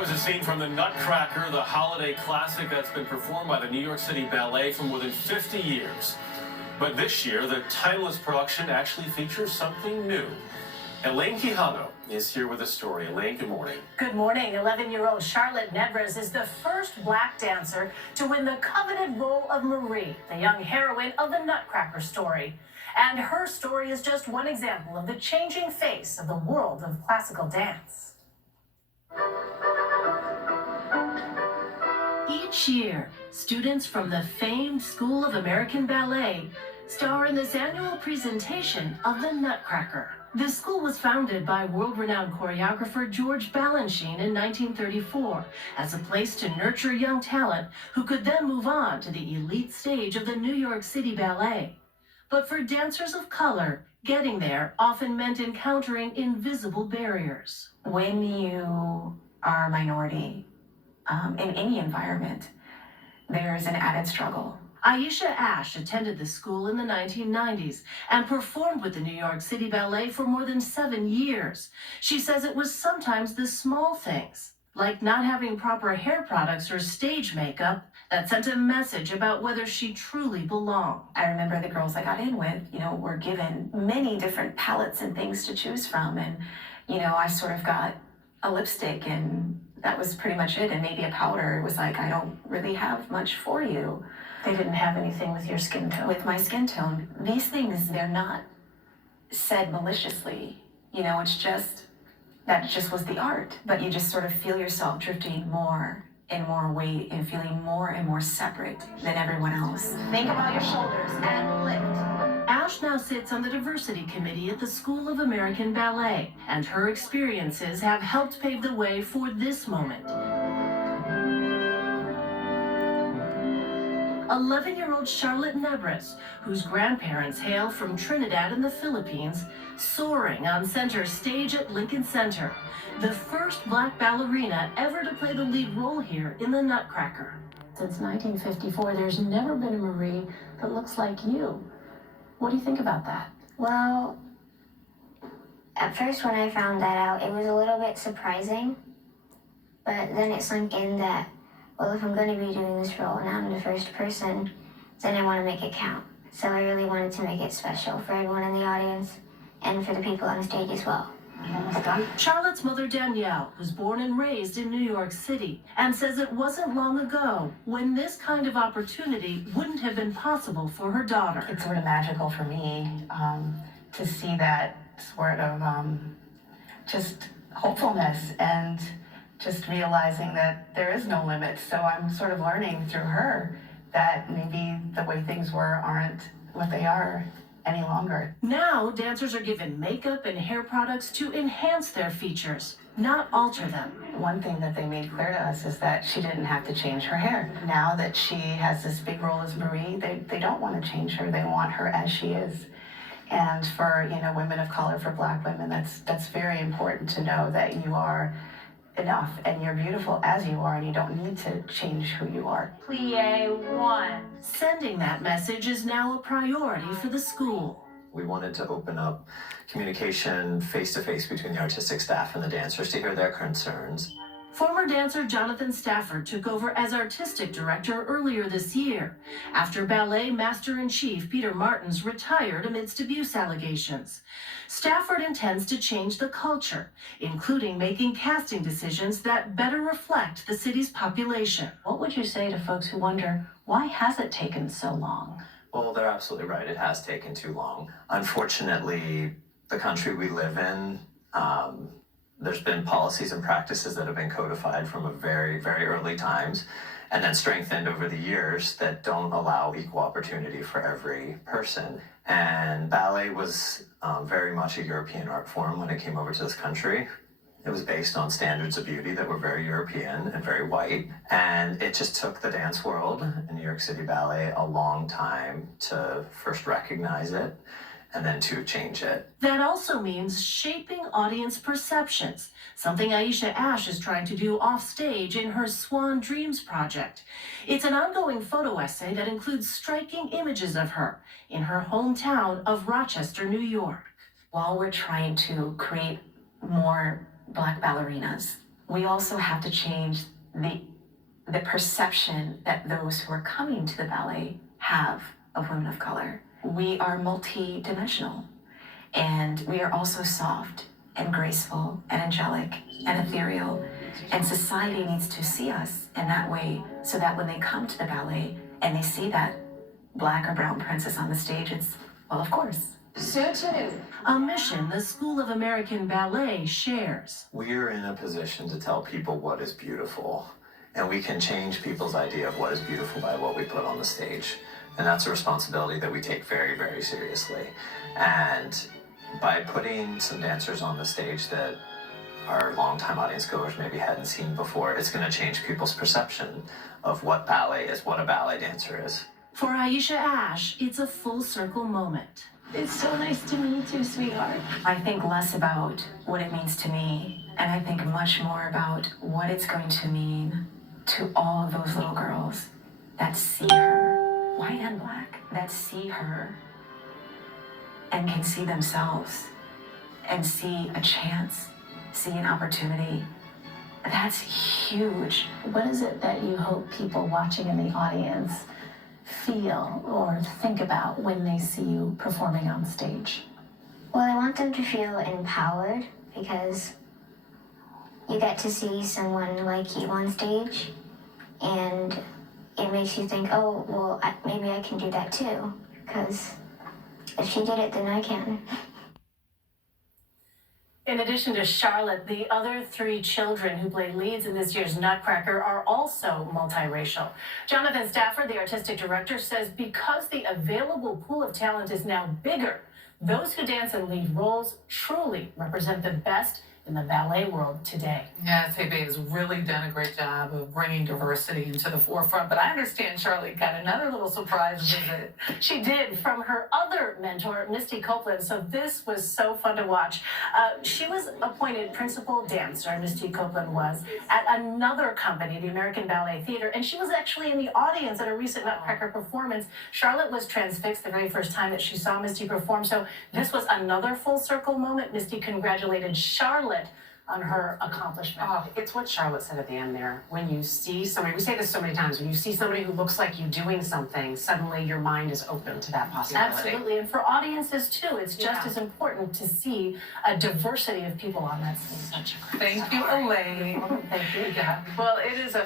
That was a scene from the Nutcracker, the holiday classic that's been performed by the New York City Ballet for more than 50 years. But this year, the timeless production actually features something new. Elaine Quijano is here with a story. Elaine, good morning. Good morning. 11-year-old Charlotte Nebres is the first black dancer to win the coveted role of Marie, the young heroine of the Nutcracker story. And her story is just one example of the changing face of the world of classical dance. Each year, students from the famed School of American Ballet star in this annual presentation of the Nutcracker. The school was founded by world-renowned choreographer George Balanchine in 1934 as a place to nurture young talent who could then move on to the elite stage of the New York City Ballet. But for dancers of color, getting there often meant encountering invisible barriers. When you are a minority in any environment, there's an added struggle. Aisha Ash attended the school in the 1990s and performed with the New York City Ballet for more than 7 years. She says it was sometimes the small things, like not having proper hair products or stage makeup, that sent a message about whether she truly belonged. I remember the girls I got in with, were given many different palettes and things to choose from. And, I sort of got a lipstick and that was pretty much it. And maybe a powder. It was like, I don't really have much for you. They didn't have anything with your skin tone. With my skin tone. These things, they're not said maliciously. That just was the art. But you just sort of feel yourself drifting more and more weight and feeling more and more separate than everyone else. Think about your shoulders and lift. Ash now sits on the diversity committee at the School of American Ballet, and her experiences have helped pave the way for this moment. 11-year-old Charlotte Nebres, whose grandparents hail from Trinidad in the Philippines, soaring on center stage at Lincoln Center, the first black ballerina ever to play the lead role here in the Nutcracker. Since 1954, there's never been a Marie that looks like you. What do you think about that? Well, at first when I found that out, it was a little bit surprising, but then it sunk in that, well, if I'm going to be doing this role and I'm the first person, then I want to make it count. So I really wanted to make it special for everyone in the audience and for the people on stage as well. Charlotte's mother, Danielle, was born and raised in New York City and says it wasn't long ago when this kind of opportunity wouldn't have been possible for her daughter. It's sort of magical for me to see that sort of just hopefulness and just realizing that there is no limit. So I'm sort of learning through her that maybe the way things were aren't what they are any longer. Now, dancers are given makeup and hair products to enhance their features, not alter them. One thing that they made clear to us is that she didn't have to change her hair. Now that she has this big role as Marie, they don't want to change her. They want her as she is. And for, women of color, for black women, that's very important to know that you are enough and you're beautiful as you are and you don't need to change who you are. Plie 1. Sending that message is now a priority for the school. We wanted to open up communication face-to-face between the artistic staff and the dancers to hear their concerns. Former dancer Jonathan Stafford took over as artistic director earlier this year after ballet master-in-chief Peter Martins retired amidst abuse allegations. Stafford intends to change the culture, including making casting decisions that better reflect the city's population. What would you say to folks who wonder, why has it taken so long? Well, they're absolutely right. It has taken too long. Unfortunately, the country we live in, there's been policies and practices that have been codified from a very, very early times and then strengthened over the years that don't allow equal opportunity for every person. And ballet was very much a European art form when it came over to this country. It was based on standards of beauty that were very European and very white. And it just took the dance world and New York City Ballet a long time to first recognize it and then to change it. That also means shaping audience perceptions, something Aisha Ash is trying to do off stage in her Swan Dreams project. It's an ongoing photo essay that includes striking images of her in her hometown of Rochester, New York. While we're trying to create more black ballerinas, we also have to change the perception that those who are coming to the ballet have of women of color. We are multi-dimensional, and we are also soft and graceful and angelic and ethereal, and society needs to see us in that way so that when they come to the ballet and they see that black or brown princess on the stage, it's, well, of course. A mission the School of American Ballet shares. We're in a position to tell people what is beautiful, and we can change people's idea of what is beautiful by what we put on the stage. And that's a responsibility that we take very, very seriously. And by putting some dancers on the stage that our longtime audience goers maybe hadn't seen before, it's going to change people's perception of what ballet is, what a ballet dancer is. For Aisha Ash, it's a full circle moment. It's so nice to meet you, sweetheart. I think less about what it means to me, and I think much more about what it's going to mean to all of those little girls that see her, white and black, that see her and can see themselves and see a chance, see an opportunity. That's huge. What is it that you hope people watching in the audience feel or think about when they see you performing on stage? Well, I want them to feel empowered because you get to see someone like you on stage, and it makes you think, oh, well, maybe I can do that too, because if she did it, then I can. In addition to Charlotte, the other 3 children who play leads in this year's Nutcracker are also multiracial. Jonathan Stafford, the artistic director, says because the available pool of talent is now bigger, those who dance in lead roles truly represent the best in the ballet world today. Yes, Hebe has really done a great job of bringing diversity into the forefront, but I understand Charlotte got another little surprise visit. She did, from her other mentor, Misty Copeland, so this was so fun to watch. She was appointed principal dancer, Misty Copeland was, at another company, the American Ballet Theater, and she was actually in the audience at a recent Nutcracker performance. Charlotte was transfixed the very first time that she saw Misty perform, so this was another full circle moment. Misty congratulated Charlotte on her accomplishment. Oh, it's what Charlotte said at the end there. When you see somebody, we say this so many times, when you see somebody who looks like you doing something, suddenly your mind is open to that possibility. Absolutely, and for audiences too, it's just as important to see a diversity of people on that stage. Thank you, Elaine. Thank you. Yeah. Well, it is a